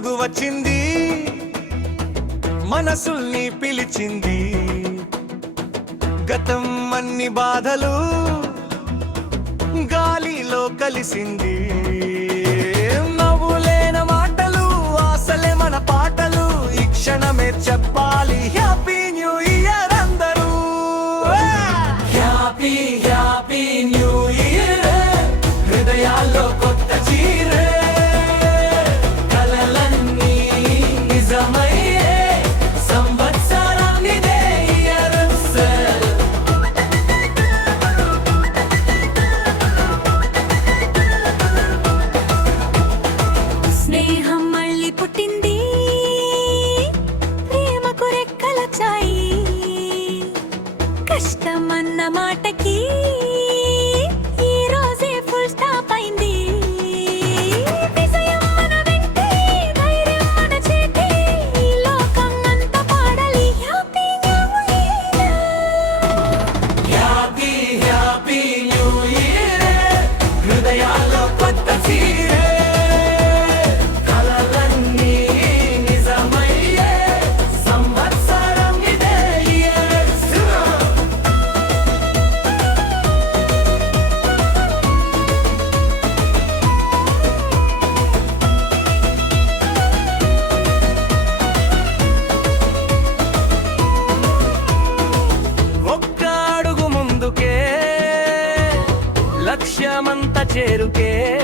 వెలుగు వచ్చింది మనసుల్ని పిలిచింది. గతం అన్ని బాధలు గాలిలో కలిసింది. కాలమంత చేరుకే.